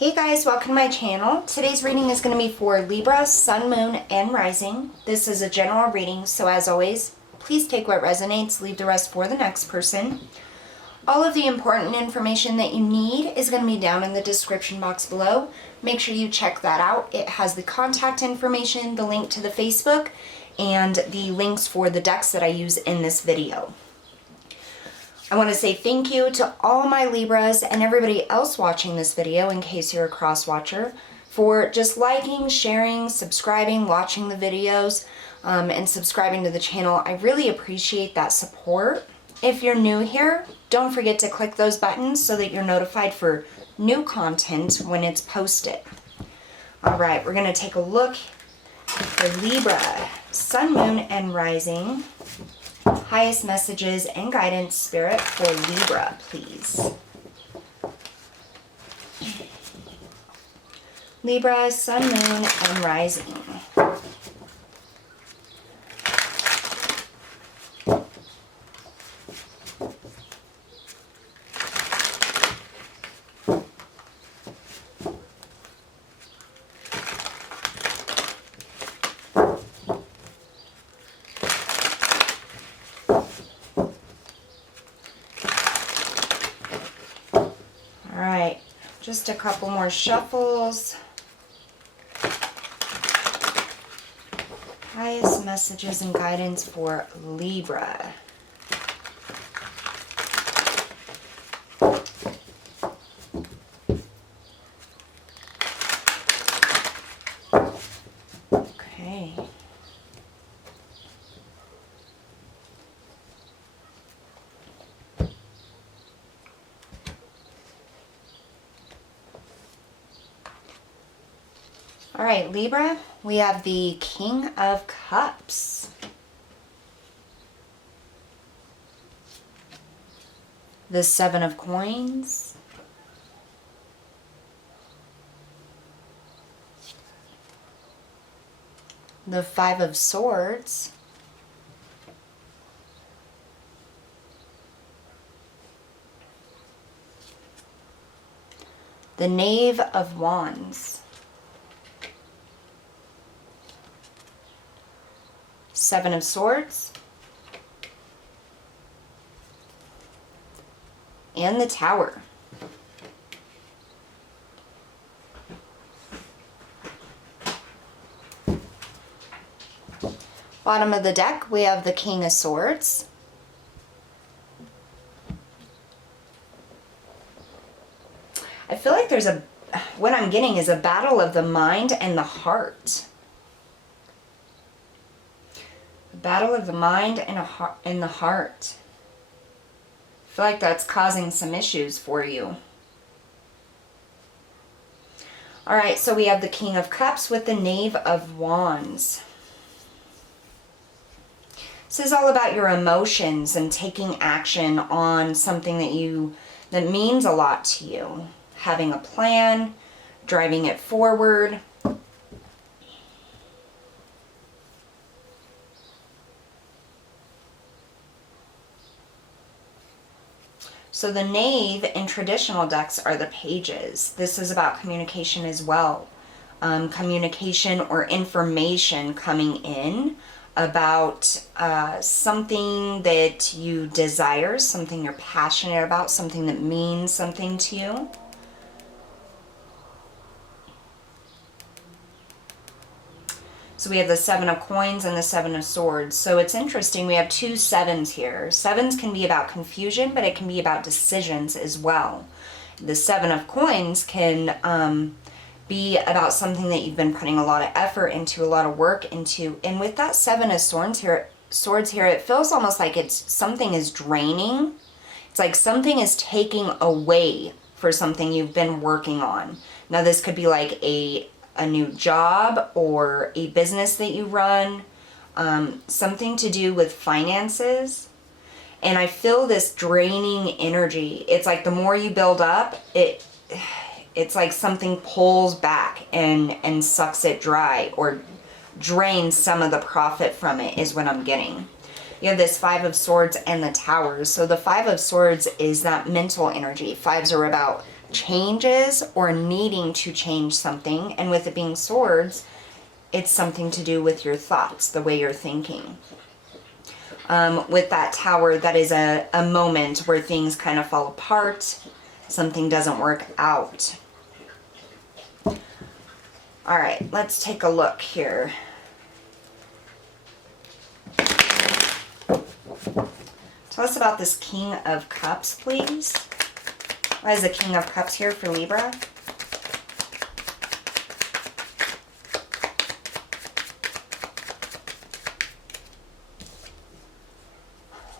Hey guys, welcome to my channel. Today's reading is going to be for Libra, Sun, Moon, and Rising. This is a general reading, so as always, please take what resonates, leave the rest for the next person. All of the important information that you need is going to be down in the description box below. Make sure you check that out. It has the contact information, the link to the Facebook, and the links for the decks that I use in this video. I want to say thank you to all my Libras and everybody else watching this video, in case you're a cross-watcher, for just liking, sharing, subscribing, watching the videos, and subscribing to the channel. I really appreciate that support. If you're new here, don't forget to click those buttons so that you're notified for new content when it's posted. All right, we're going to take a look for Libra, Sun, Moon, and Rising. Highest messages and guidance, Spirit, for Libra, please. Libra, Sun, Moon, and Rising. Alright, just a couple more shuffles. Highest messages and guidance for Libra. Okay. All right, Libra, we have the King of Cups. The Seven of Coins. The Five of Swords. The Knave of Wands. Seven of Swords, and the Tower. Bottom of the deck, we have the King of Swords. I feel like what I'm getting is a battle of the mind and the heart. Battle of the mind and the heart. I feel like that's causing some issues for you. Alright, so we have the King of Cups with the Knave of Wands. This is all about your emotions and taking action on something that means a lot to you. Having a plan, driving it forward. So the Knave in traditional decks are the pages. This is about communication as well. Communication or information coming in about something that you desire, something you're passionate about, something that means something to you. So we have the Seven of Coins and the Seven of Swords. So it's interesting, we have two sevens here. Sevens can be about confusion, but it can be about decisions as well. The Seven of Coins can be about something that you've been putting a lot of effort into, a lot of work into. And with that Seven of Swords here, it feels almost like something is draining. It's like something is taking away for something you've been working on. Now this could be like a new job or a business that you run, something to do with finances. And I feel this draining energy. It's like the more you build up, it's like something pulls back and sucks it dry or drains some of the profit from it, is what I'm getting. You have this Five of Swords and the Towers. So the Five of Swords is that mental energy. Fives are about changes or needing to change something. And with it being swords, it's something to do with your thoughts, the way you're thinking. With that Tower, that is a moment where things kind of fall apart. Something doesn't work out. All right, let's take a look here. Tell us about this King of Cups, please. Why is the King of Cups here for Libra?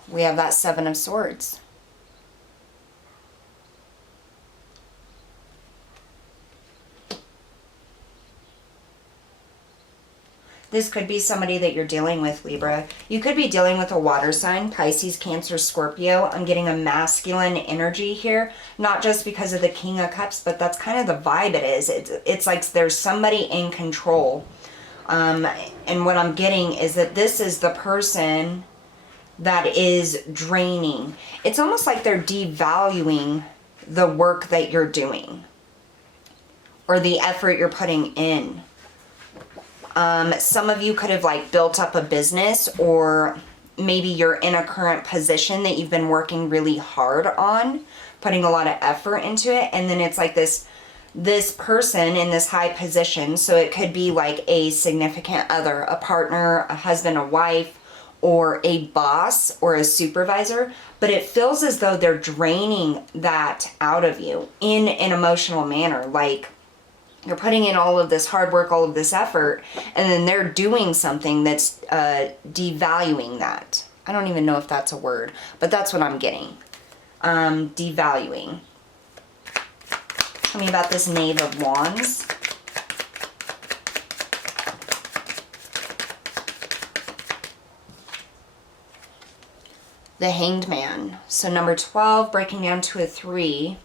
We have that Seven of Swords. This could be somebody that you're dealing with, Libra. You could be dealing with a water sign, Pisces, Cancer, Scorpio. I'm getting a masculine energy here, not just because of the King of Cups, but that's kind of the vibe it is. It's like there's somebody in control. And what I'm getting is that this is the person that is draining. It's almost like they're devaluing the work that you're doing or the effort you're putting in. Some of you could have like built up a business, or maybe you're in a current position that you've been working really hard on, putting a lot of effort into it. And then it's like this person in this high position. So it could be like a significant other, a partner, a husband, a wife, or a boss or a supervisor. But it feels as though they're draining that out of you in an emotional manner. Like, you're putting in all of this hard work, all of this effort, and then they're doing something that's devaluing that. I don't even know if that's a word, but that's what I'm getting. Devaluing. Tell me about this Knave of Wands. The Hanged Man. So number 12, breaking down to a 3.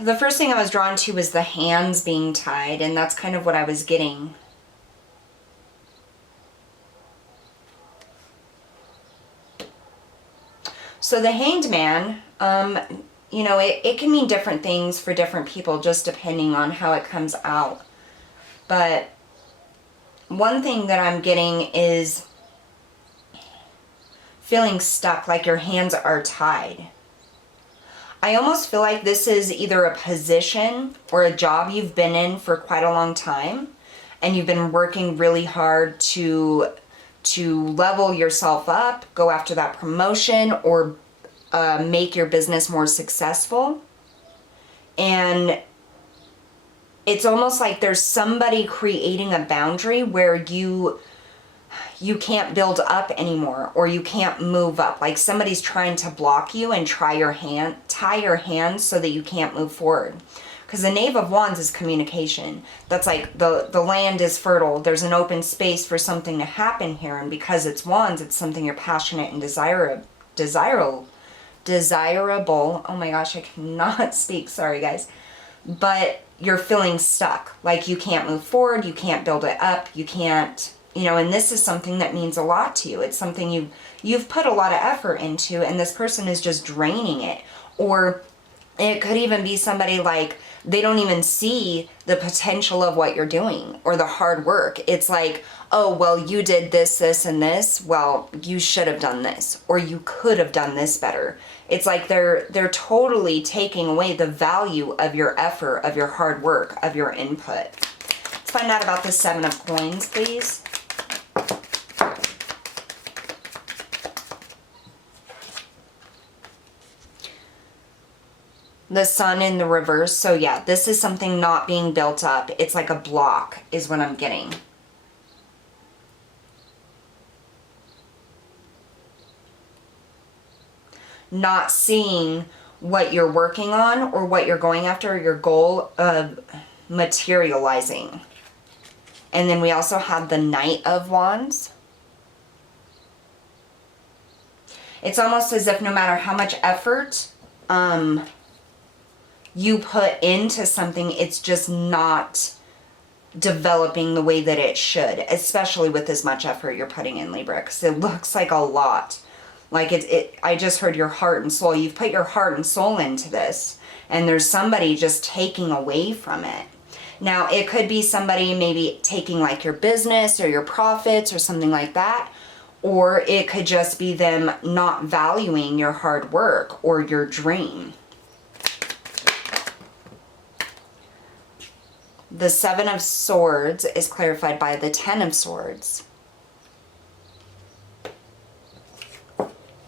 The first thing I was drawn to was the hands being tied, and that's kind of what I was getting. So the Hanged Man, you know, it can mean different things for different people, just depending on how it comes out. But one thing that I'm getting is feeling stuck, like your hands are tied. I almost feel like this is either a position or a job you've been in for quite a long time, and you've been working really hard to level yourself up, go after that promotion, or make your business more successful. And it's almost like there's somebody creating a boundary where you can't build up anymore, or you can't move up. Like somebody's trying to block you and tie your hands so that you can't move forward. Because the Knave of Wands is communication. That's like the land is fertile. There's an open space for something to happen here. And because it's Wands, it's something you're passionate and desirable. Oh my gosh, I cannot speak. Sorry, guys. But you're feeling stuck. Like you can't move forward. You can't build it up. You can't, you know, and this is something that means a lot to you. It's something you've put a lot of effort into, and this person is just draining it. Or it could even be somebody like they don't even see the potential of what you're doing or the hard work. It's like, oh, well, you did this, this, and this. Well, you should have done this, or you could have done this better. It's like they're totally taking away the value of your effort, of your hard work, of your input. Let's find out about the Seven of Coins, please. The Sun in the reverse. So yeah, this is something not being built up. It's like a block is what I'm getting. Not seeing what you're working on or what you're going after, or your goal of materializing. And then we also have the Knight of Wands. It's almost as if no matter how much effort you put into something, it's just not developing the way that it should, especially with as much effort you're putting in, Libra, because it looks like a lot. Like I just heard your heart and soul. You've put your heart and soul into this, and there's somebody just taking away from it. Now, it could be somebody maybe taking like your business or your profits or something like that. Or it could just be them not valuing your hard work or your dream. The Seven of Swords is clarified by the Ten of Swords.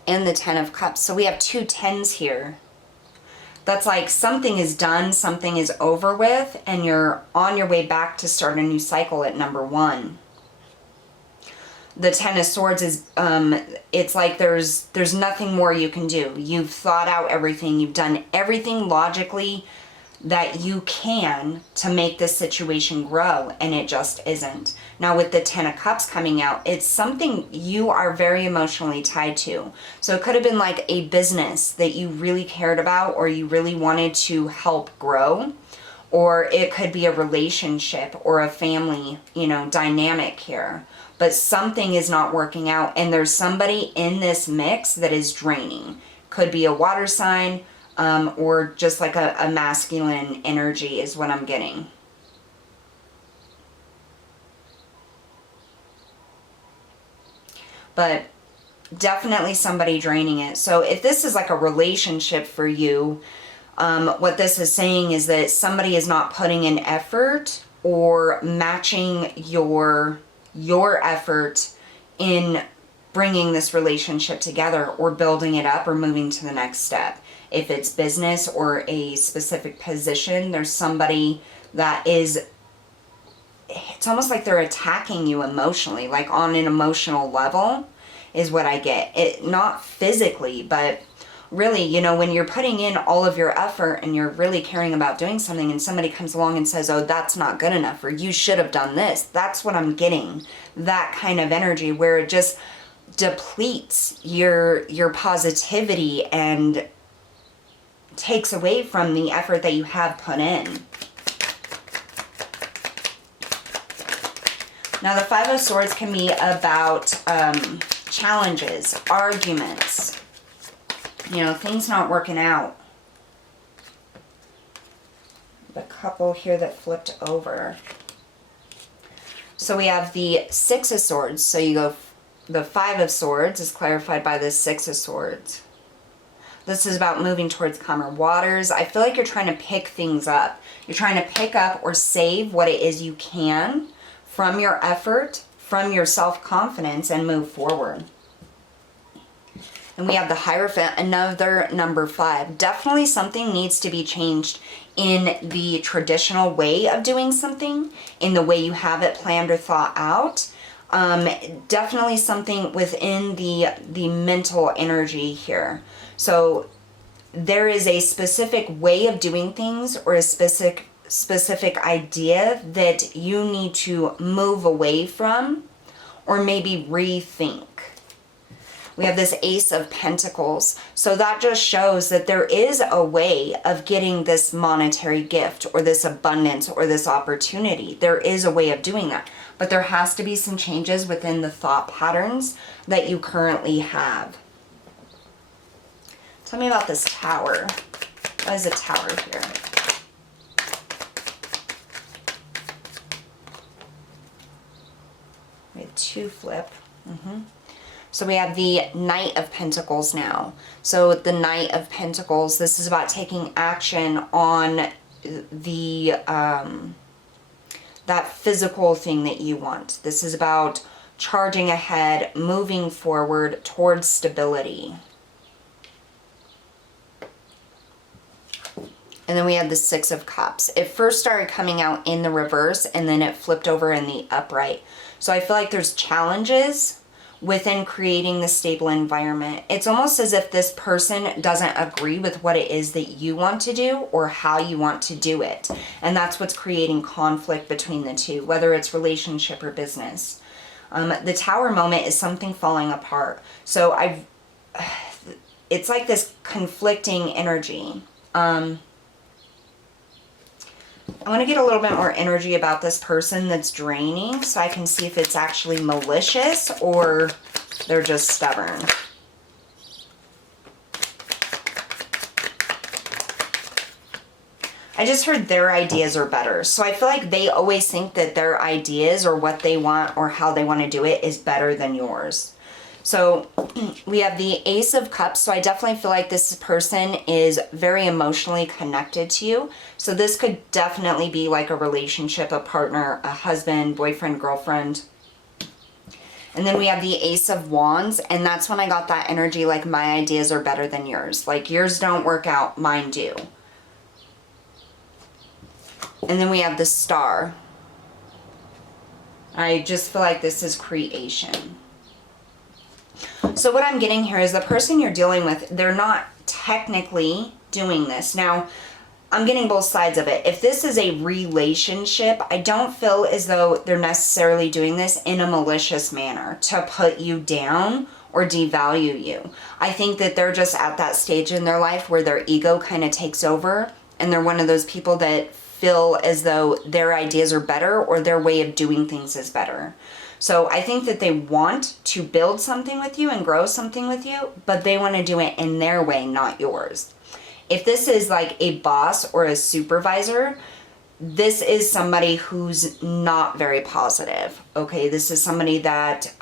And the Ten of Cups. So we have two tens here. That's like something is done, something is over with, and you're on your way back to start a new cycle at number 1. The Ten of Swords is, it's like there's nothing more you can do. You've thought out everything. You've done everything logically that you can to make this situation grow, and it just isn't. Now with the Ten of Cups coming out, it's something you are very emotionally tied to. So it could have been like a business that you really cared about or you really wanted to help grow. Or it could be a relationship or a family, you know, dynamic here. But something is not working out, and there's somebody in this mix that is draining. Could be a water sign, or just like a masculine energy is what I'm getting. But definitely somebody draining it. So if this is like a relationship for you, what this is saying is that somebody is not putting in effort or matching your effort in bringing this relationship together or building it up or moving to the next step. If it's business or a specific position, there's somebody that is, it's almost like they're attacking you emotionally, like on an emotional level is what I get. It not physically, but really, you know, when you're putting in all of your effort and you're really caring about doing something and somebody comes along and says, oh, that's not good enough, or you should have done this. That's what I'm getting. That kind of energy where it just depletes your positivity and takes away from the effort that you have put in. Now, the Five of Swords can be about challenges, arguments, you know, things not working out. The couple here that flipped over. So we have the Six of Swords. So you go, the Five of Swords is clarified by the Six of Swords. This is about moving towards calmer waters. I feel like you're trying to pick things up. You're trying to pick up or save what it is you can from your effort, from your self-confidence, and move forward. And we have the Hierophant, another number 5. Definitely something needs to be changed in the traditional way of doing something, in the way you have it planned or thought out. Definitely something within the mental energy here. So there is a specific way of doing things or a specific idea that you need to move away from or maybe rethink. We have this Ace of Pentacles. So that just shows that there is a way of getting this monetary gift or this abundance or this opportunity. There is a way of doing that. But there has to be some changes within the thought patterns that you currently have. Tell me about this Tower. What is a Tower here? We have 2 flip. So we have the Knight of Pentacles now. So the Knight of Pentacles, this is about taking action on the that physical thing that you want. This is about charging ahead, moving forward towards stability. And then we have the Six of Cups. It first started coming out in the reverse and then it flipped over in the upright. So I feel like there's challenges within creating the stable environment. It's almost as if this person doesn't agree with what it is that you want to do or how you want to do it. And that's what's creating conflict between the two, whether it's relationship or business. The Tower moment is something falling apart. So it's like this conflicting energy. I want to get a little bit more energy about this person that's draining so I can see if it's actually malicious or they're just stubborn. I just heard their ideas are better. So I feel like they always think that their ideas or what they want or how they want to do it is better than yours. So we have the Ace of Cups. So I definitely feel like this person is very emotionally connected to you. So this could definitely be like a relationship, a partner, a husband, boyfriend, girlfriend. And then we have the Ace of Wands. And that's when I got that energy like my ideas are better than yours. Like yours don't work out, mine do. And then we have the Star. I just feel like this is creation. So what I'm getting here is the person you're dealing with, they're not technically doing this. Now, I'm getting both sides of it. If this is a relationship, I don't feel as though they're necessarily doing this in a malicious manner to put you down or devalue you. I think that they're just at that stage in their life where their ego kind of takes over, and they're one of those people that feel as though their ideas are better or their way of doing things is better. So I think that they want to build something with you and grow something with you, but they want to do it in their way, not yours. If this is like a boss or a supervisor, this is somebody who's not very positive, okay? This is somebody that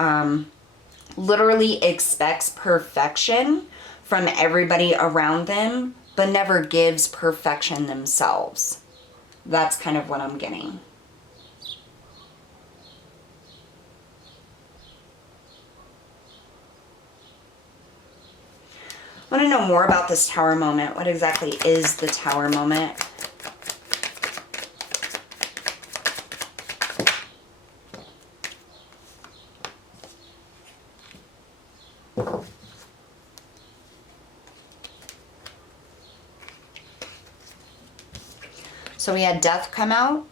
literally expects perfection from everybody around them, but never gives perfection themselves. That's kind of what I'm getting. I want to know more about this Tower moment. What exactly is the Tower moment? So we had Death come out.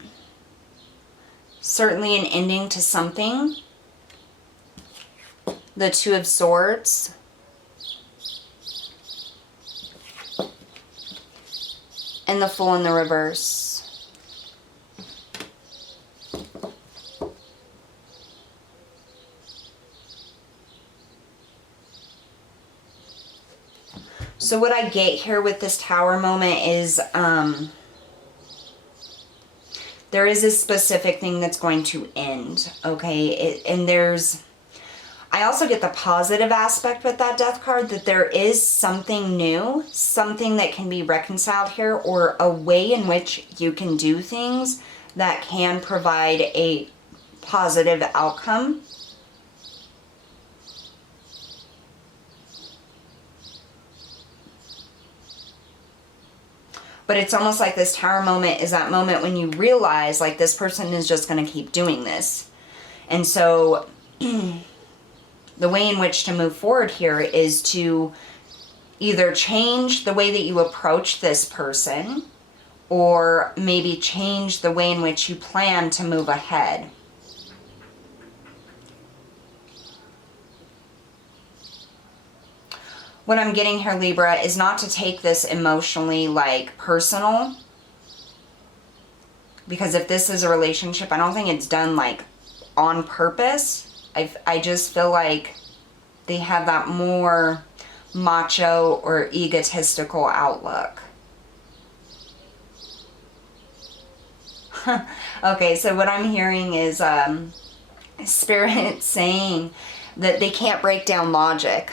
Certainly an ending to something. The Two of Swords. And the Fool in the reverse. So what I get here with this Tower moment is there is a specific thing that's going to end, okay? I also get the positive aspect with that Death card, that there is something new, something that can be reconciled here, or a way in which you can do things that can provide a positive outcome. But it's almost like this Tower moment is that moment when you realize like this person is just going to keep doing this. And so the way in which to move forward here is to either change the way that you approach this person, or maybe change the way in which you plan to move ahead. What I'm getting here, Libra, is not to take this emotionally, like, personal. Because if this is a relationship, I don't think it's done, like, on purpose. I just feel like they have that more macho or egotistical outlook. Okay, so what I'm hearing is Spirit saying that they can't break down logic.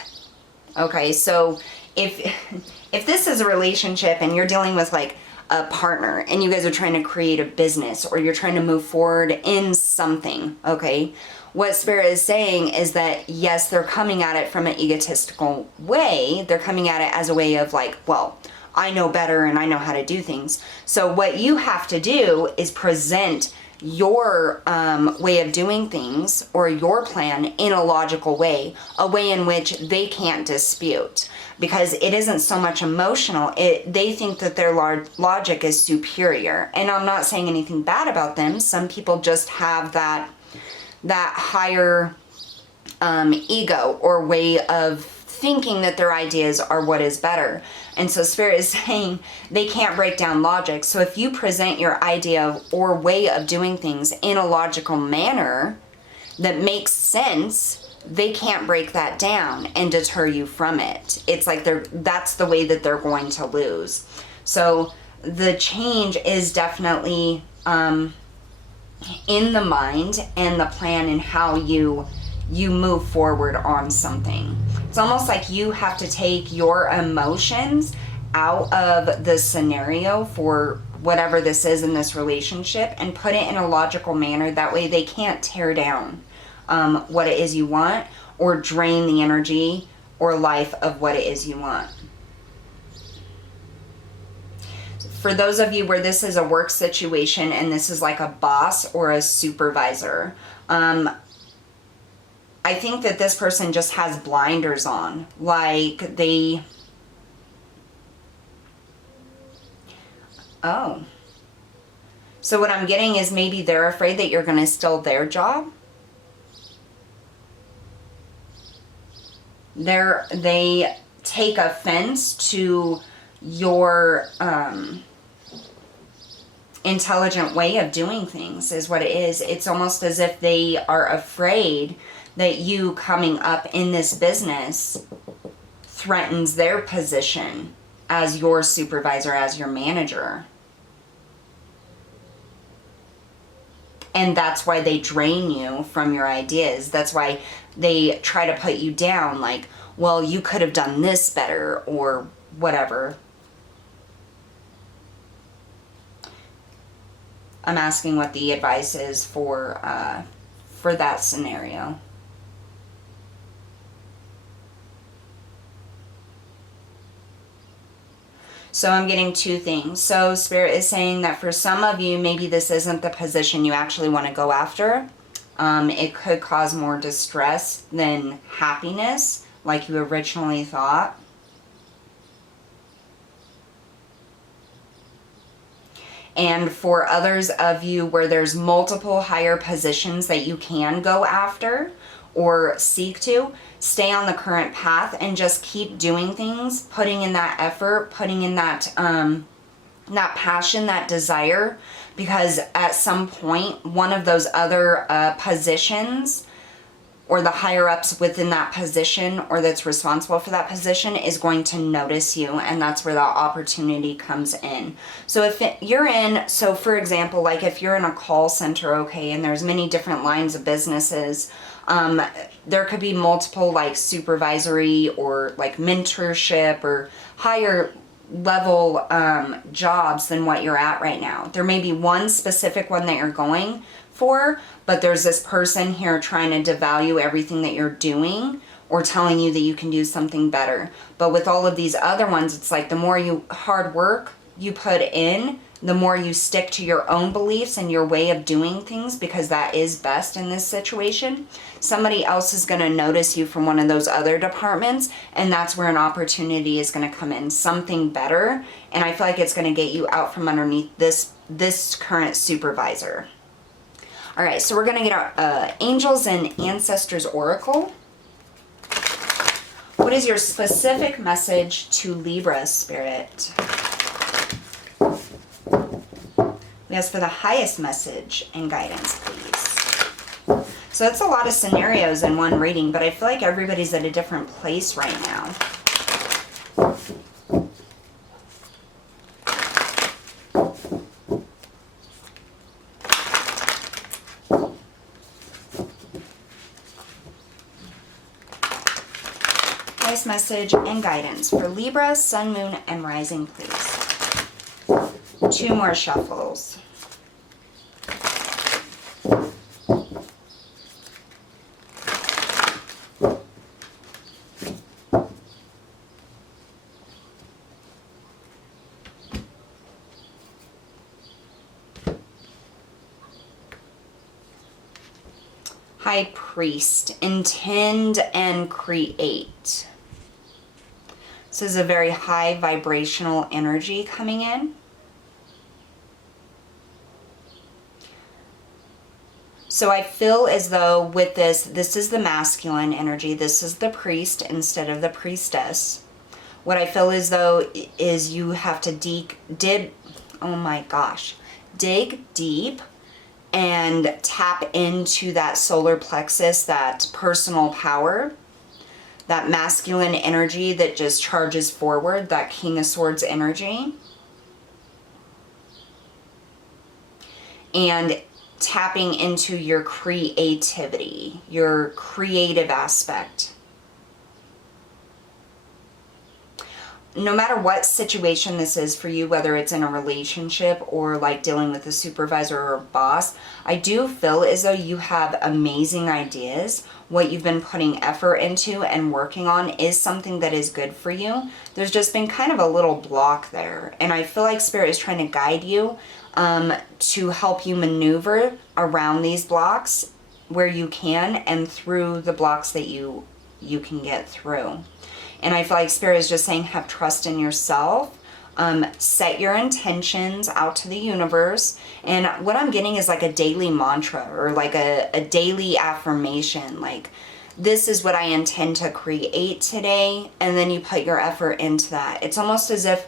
Okay, so if this is a relationship and you're dealing with like a partner and you guys are trying to create a business or you're trying to move forward in something, okay, what Spirit is saying is that yes, they're coming at it from an egotistical way. They're coming at it as a way of like, well, I know better and I know how to do things. So what you have to do is present your way of doing things or your plan in a logical way, a way in which they can't dispute, because it isn't so much emotional. They think that their logic is superior, and I'm not saying anything bad about them. Some people just have that higher ego or way of thinking that their ideas are what is better. And so Spirit is saying they can't break down logic. So if you present your idea or way of doing things in a logical manner that makes sense, they can't break that down and deter you from it. It's like that's the way that they're going to lose. So the change is definitely in the mind and the plan and how you move forward on something. It's almost like you have to take your emotions out of the scenario for whatever this is in this relationship and put it in a logical manner. That way they can't tear down what it is you want or drain the energy or life of what it is you want. For those of you where this is a work situation and this is like a boss or a supervisor, I think that this person just has blinders on. Like they... Oh. So what I'm getting is maybe they're afraid that you're going to steal their job. They take offense to your intelligent way of doing things is what it is. It's almost as if they are afraid that you coming up in this business threatens their position as your supervisor, as your manager. And that's why they drain you from your ideas. That's why they try to put you down, like, well, you could have done this better or whatever. I'm asking what the advice is for that scenario. So I'm getting two things. So Spirit is saying that for some of you, maybe this isn't the position you actually want to go after. It could cause more distress than happiness, like you originally thought. And for others of you where there's multiple higher positions that you can go after or seek to, stay on the current path and just keep doing things, putting in that effort, putting in that that passion, that desire, because at some point one of those other positions or the higher ups within that position or that's responsible for that position is going to notice you, and that's where that opportunity comes in. So if you're in, so for example, like if you're in a call center, okay, and there's many different lines of businesses, there could be multiple like supervisory or like mentorship or higher level jobs than what you're at right now. There may be one specific one that you're going for, but there's this person here trying to devalue everything that you're doing or telling you that you can do something better. But with all of these other ones, it's like the more hard work you put in, the more you stick to your own beliefs and your way of doing things, because that is best in this situation. Somebody else is going to notice you from one of those other departments, and that's where an opportunity is going to come in, something better. And I feel like it's going to get you out from underneath this current supervisor. All right, so we're going to get our Angels and Ancestors Oracle. What is your specific message to Libra, Spirit? We ask for the highest message and guidance, please. So it's a lot of scenarios in one reading, but I feel like everybody's at a different place right now. Highest message and guidance for Libra, Sun, Moon, and Rising, please. 2 more shuffles. High Priest, intend and create. This is a very high vibrational energy coming in. So I feel as though with this is the masculine energy. This is the priest instead of the priestess. What I feel as though is you have to dig deep and tap into that solar plexus, that personal power, that masculine energy that just charges forward, that King of Swords energy. and tapping into your creativity, your creative aspect. No matter what situation this is for you, whether it's in a relationship or like dealing with a supervisor or a boss, I do feel as though you have amazing ideas. What you've been putting effort into and working on is something that is good for you. There's just been kind of a little block there. And I feel like Spirit is trying to guide you to help you maneuver around these blocks where you can, and through the blocks that you can get through. And I feel like Spirit is just saying, have trust in yourself. Set your intentions out to the universe. And what I'm getting is like a daily mantra, or like a daily affirmation. Like, this is what I intend to create today. And then you put your effort into that. It's almost as if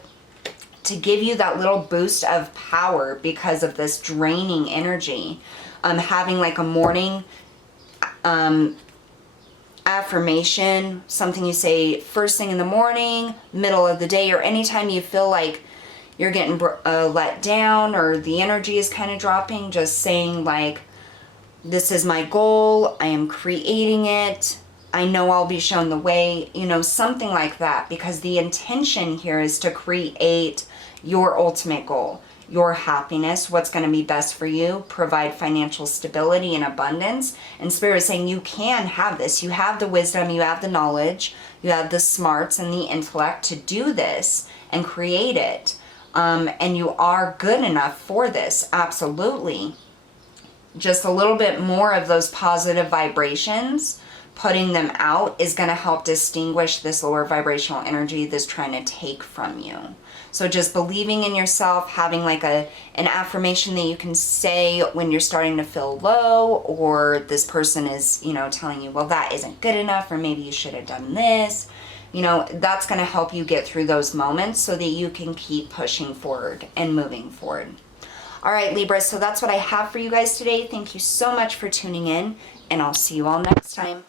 to give you that little boost of power because of this draining energy. Having like a morning affirmation, something you say first thing in the morning, middle of the day, or anytime you feel like you're getting let down or the energy is kind of dropping, just saying like, this is my goal, I am creating it, I know I'll be shown the way, you know, something like that, because the intention here is to create your ultimate goal, your happiness, what's going to be best for you, provide financial stability and abundance. And Spirit is saying you can have this. You have the wisdom, you have the knowledge, you have the smarts and the intellect to do this and create it. And you are good enough for this, absolutely. Just a little bit more of those positive vibrations, putting them out, is going to help distinguish this lower vibrational energy that's trying to take from you. So just believing in yourself, having like an affirmation that you can say when you're starting to feel low, or this person is, you know, telling you, well, that isn't good enough, or maybe you should have done this. You know, that's going to help you get through those moments so that you can keep pushing forward and moving forward. All right, Libra, so that's what I have for you guys today. Thank you so much for tuning in, and I'll see you all next time.